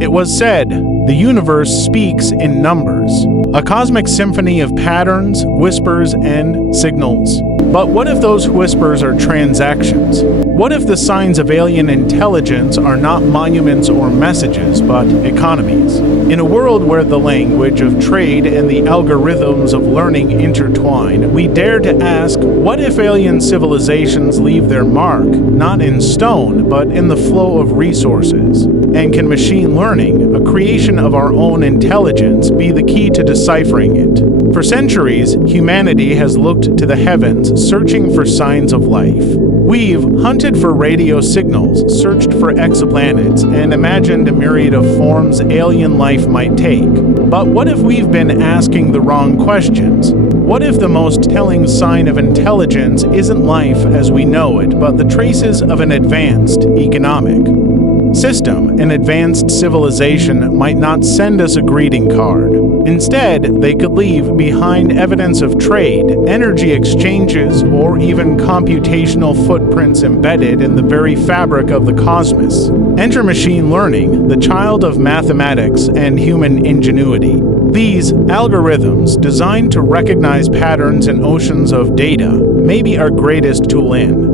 It was said, the universe speaks in numbers, a cosmic symphony of patterns, whispers, and signals. But what if those whispers are transactions? What if the signs of alien intelligence are not monuments or messages, but economies? In a world where the language of trade and the algorithms of learning intertwine, we dare to ask, what if alien civilizations leave their mark, not in stone, but in the flow of resources? And can machine learning, a creation of our own intelligence, be the key to deciphering it? For centuries, humanity has looked to the heavens, searching for signs of life. We've hunted for radio signals, searched for exoplanets, and imagined a myriad of forms alien life might take. But what if we've been asking the wrong questions? What if the most telling sign of intelligence isn't life as we know it, but the traces of an advanced economic system? An advanced civilization might not send us a greeting card. Instead, they could leave behind evidence of trade, energy exchanges, or even computational footprints embedded in the very fabric of the cosmos. Enter machine learning, the child of mathematics and human ingenuity. These algorithms, designed to recognize patterns in oceans of data, may be our greatest tool in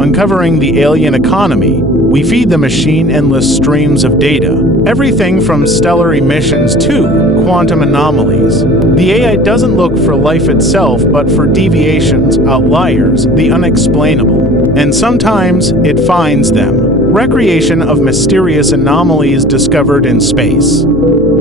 uncovering the alien economy. We feed the machine endless streams of data, everything from stellar emissions to quantum anomalies. The AI doesn't look for life itself, but for deviations, outliers, the unexplainable. And sometimes it finds them. Recreation of mysterious anomalies discovered in space.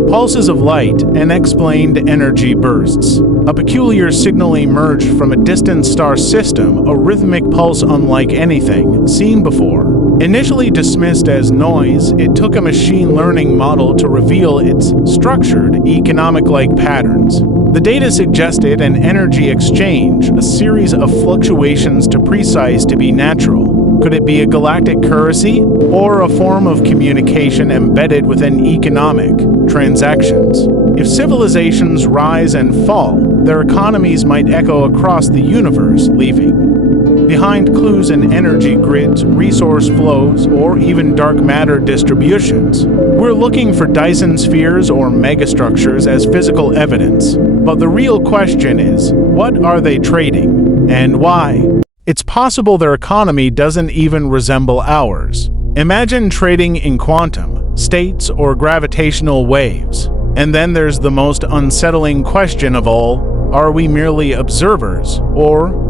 Pulses of light, unexplained energy bursts. A peculiar signal emerged from a distant star system, a rhythmic pulse unlike anything seen before. Initially dismissed as noise, it took a machine learning model to reveal its structured, economic-like patterns. The data suggested an energy exchange, a series of fluctuations too precise to be natural. Could it be a galactic currency, or a form of communication embedded within economic transactions? If civilizations rise and fall, their economies might echo across the universe, leaving behind clues in energy grids, resource flows, or even dark matter distributions. We're looking for Dyson spheres or megastructures as physical evidence. But the real question is, what are they trading, and why? It's possible their economy doesn't even resemble ours. Imagine trading in quantum, states, or gravitational waves. And then there's the most unsettling question of all, are we merely observers, or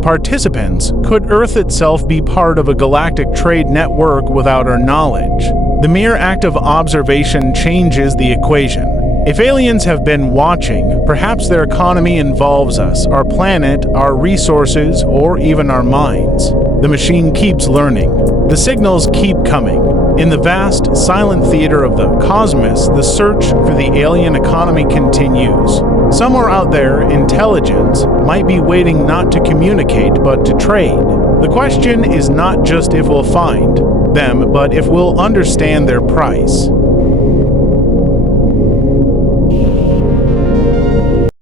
participants? Could Earth itself be part of a galactic trade network without our knowledge? The mere act of observation changes the equation. If aliens have been watching, perhaps their economy involves us, our planet, our resources, or even our minds. The machine keeps learning. The signals keep coming. In the vast, silent theater of the cosmos, the search for the alien economy continues. Somewhere out there, intelligence might be waiting not to communicate, but to trade. The question is not just if we'll find them, but if we'll understand their price.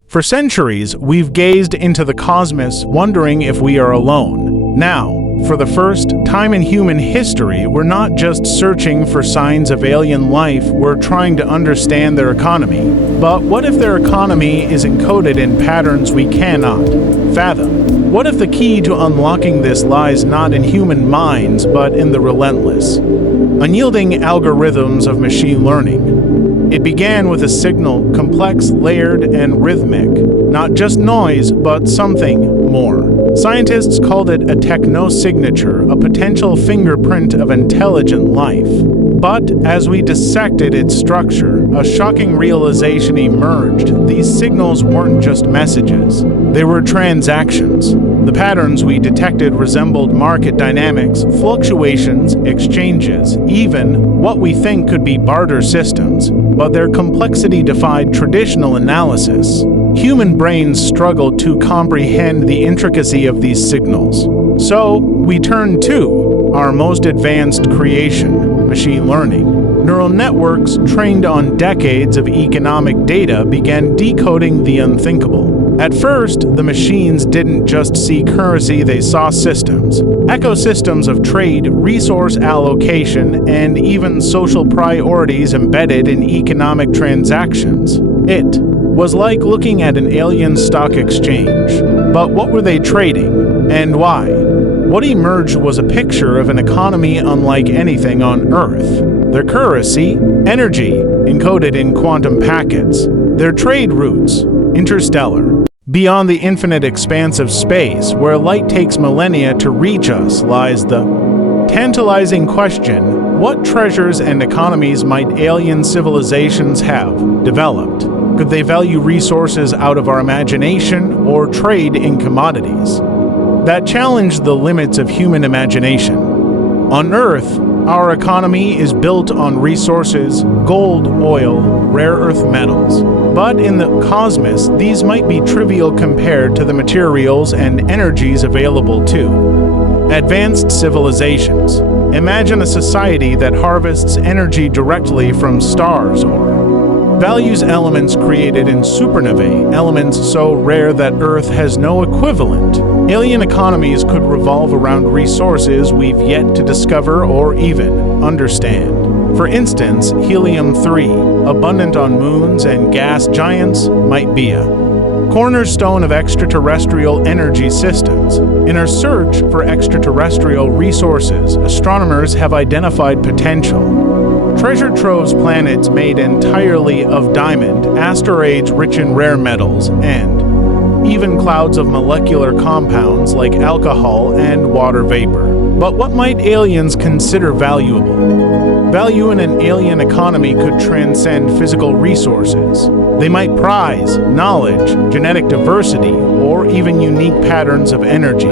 For centuries, we've gazed into the cosmos, wondering if we are alone. Now, for the first time in human history, we're not just searching for signs of alien life, we're trying to understand their economy. But what if their economy is encoded in patterns we cannot fathom? What if the key to unlocking this lies not in human minds, but in the relentless, unyielding algorithms of machine learning? It began with a signal, complex, layered, and rhythmic. Not just noise, but something more. Scientists called it a technosignature, a potential fingerprint of intelligent life. But as we dissected its structure, a shocking realization emerged. These signals weren't just messages. They were transactions. The patterns we detected resembled market dynamics, fluctuations, exchanges, even what we think could be barter systems, but their complexity defied traditional analysis. Human brains struggled to comprehend the intricacy of these signals. So, we turned to our most advanced creation, machine learning. Neural networks trained on decades of economic data began decoding the unthinkable. At first, the machines didn't just see currency, they saw systems. Ecosystems of trade, resource allocation, and even social priorities embedded in economic transactions. It was like looking at an alien stock exchange. But what were they trading, and why? What emerged was a picture of an economy unlike anything on Earth. Their currency, energy, encoded in quantum packets. Their trade routes, interstellar. Beyond the infinite expanse of space, where light takes millennia to reach us, lies the tantalizing question: what treasures and economies might alien civilizations have developed? Could they value resources out of our imagination or trade in commodities that challenge the limits of human imagination? On Earth, our economy is built on resources, gold, oil, rare earth metals. But in the cosmos, these might be trivial compared to the materials and energies available to advanced civilizations. Imagine a society that harvests energy directly from stars or values elements created in supernovae, elements so rare that Earth has no equivalent. Alien economies could revolve around resources we've yet to discover or even understand. For instance, helium-3, abundant on moons and gas giants, might be a cornerstone of extraterrestrial energy systems. In our search for extraterrestrial resources, astronomers have identified potential treasure troves, planets made entirely of diamond, asteroids rich in rare metals, and even clouds of molecular compounds like alcohol and water vapor. But what might aliens consider valuable? Value in an alien economy could transcend physical resources. They might prize knowledge, genetic diversity, or even unique patterns of energy.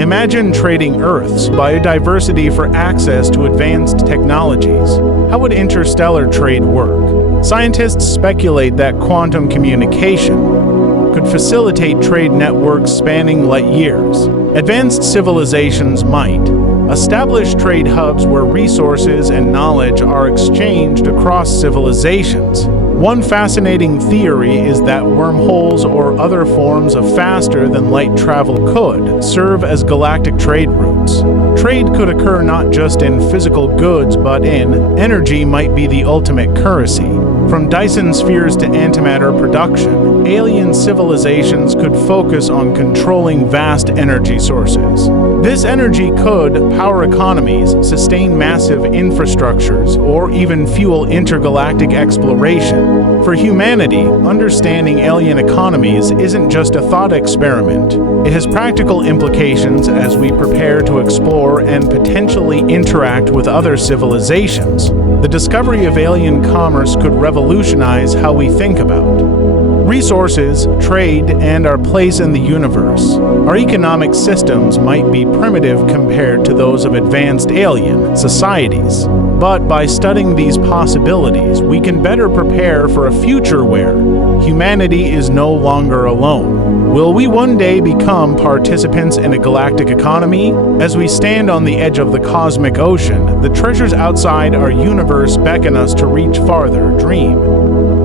Imagine trading Earth's biodiversity for access to advanced technologies. How would interstellar trade work? Scientists speculate that quantum communication could facilitate trade networks spanning light years. Advanced civilizations might establish trade hubs where resources and knowledge are exchanged across civilizations. One fascinating theory is that wormholes or other forms of faster-than-light travel could serve as galactic trade routes. Trade could occur not just in physical goods, but in energy might be the ultimate currency. From Dyson spheres to antimatter production, alien civilizations could focus on controlling vast energy sources. This energy could power economies, sustain massive infrastructures, or even fuel intergalactic exploration. For humanity, understanding alien economies isn't just a thought experiment. It has practical implications as we prepare to explore and potentially interact with other civilizations. The discovery of alien commerce could revolutionize how we think about resources, trade, and our place in the universe. Our economic systems might be primitive compared to those of advanced alien societies. But by studying these possibilities, we can better prepare for a future where humanity is no longer alone. Will we one day become participants in a galactic economy? As we stand on the edge of the cosmic ocean, the treasures outside our universe beckon us to reach farther, dream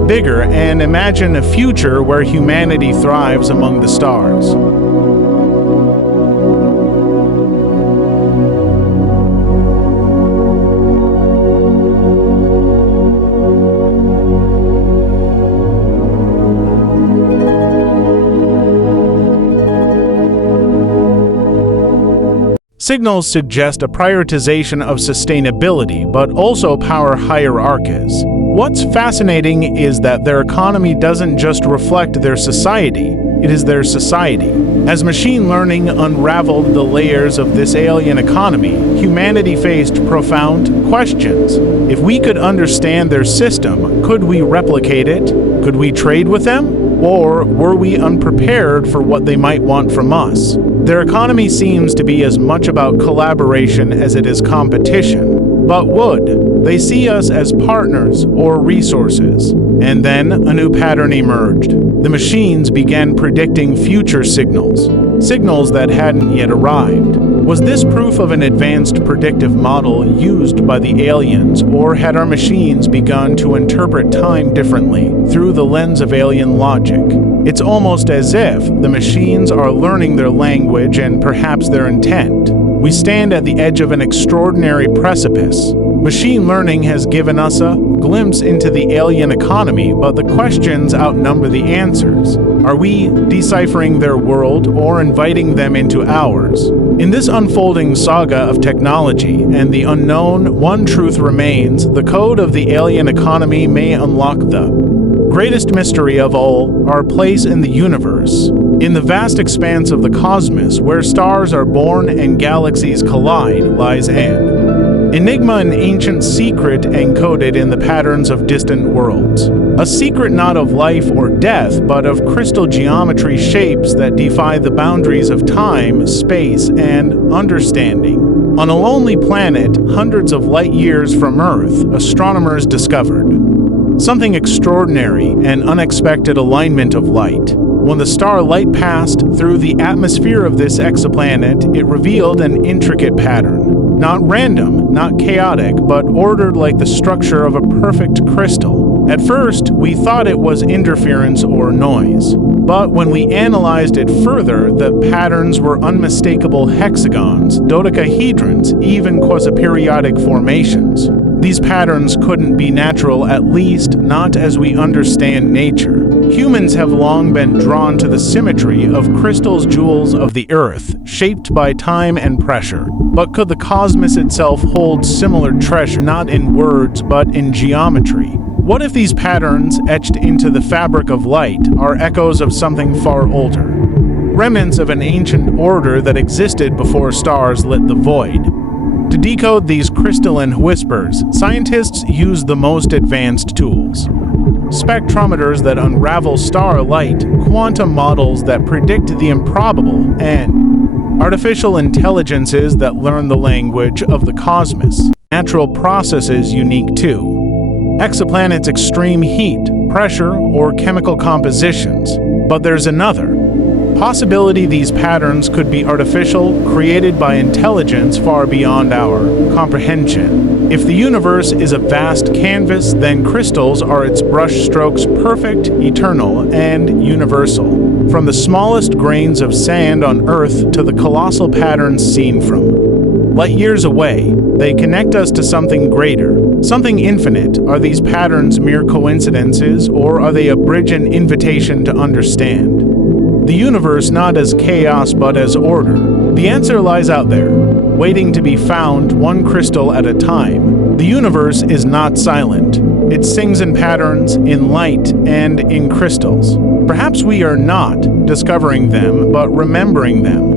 bigger, and imagine a future where humanity thrives among the stars. Signals suggest a prioritization of sustainability, but also power hierarchies. What's fascinating is that their economy doesn't just reflect their society, it is their society. As machine learning unraveled the layers of this alien economy, humanity faced profound questions. If we could understand their system, could we replicate it? Could we trade with them? Or were we unprepared for what they might want from us? Their economy seems to be as much about collaboration as it is competition. But would they see us as partners or resources? And then a new pattern emerged. The machines began predicting future signals that hadn't yet arrived. Was this proof of an advanced predictive model used by the aliens, or had our machines begun to interpret time differently through the lens of alien logic? It's almost as if the machines are learning their language and perhaps their intent. We stand at the edge of an extraordinary precipice. Machine learning has given us a glimpse into the alien economy, but the questions outnumber the answers. Are we deciphering their world or inviting them into ours? In this unfolding saga of technology and the unknown, one truth remains: the code of the alien economy may unlock the greatest mystery of all, our place in the universe. In the vast expanse of the cosmos, where stars are born and galaxies collide, lies an enigma, an ancient secret encoded in the patterns of distant worlds. A secret not of life or death, but of crystal geometry, shapes that defy the boundaries of time, space, and understanding. On a lonely planet, hundreds of light years from Earth, astronomers discovered something extraordinary, an unexpected alignment of light. When the star light passed through the atmosphere of this exoplanet, it revealed an intricate pattern. Not random, not chaotic, but ordered like the structure of a perfect crystal. At first, we thought it was interference or noise. But when we analyzed it further, the patterns were unmistakable hexagons, dodecahedrons, even quasiperiodic formations. These patterns couldn't be natural, at least not as we understand nature. Humans have long been drawn to the symmetry of crystals, jewels of the earth, shaped by time and pressure. But could the cosmos itself hold similar treasure, not in words, but in geometry? What if these patterns, etched into the fabric of light, are echoes of something far older? Remnants of an ancient order that existed before stars lit the void. To decode these crystalline whispers, scientists use the most advanced tools. Spectrometers that unravel star light, quantum models that predict the improbable, and artificial intelligences that learn the language of the cosmos. Natural processes unique to exoplanets' extreme heat, pressure, or chemical compositions. But there's another possibility: these patterns could be artificial, created by intelligence far beyond our comprehension. If the universe is a vast canvas, then crystals are its brushstrokes, perfect, eternal, and universal. From the smallest grains of sand on Earth to the colossal patterns seen from light years away, they connect us to something greater, something infinite. Are these patterns mere coincidences, or are they a bridge, an invitation to understand the universe not as chaos but as order? The answer lies out there, waiting to be found, one crystal at a time. The universe is not silent. It sings in patterns, in light, and in crystals. Perhaps we are not discovering them, but remembering them.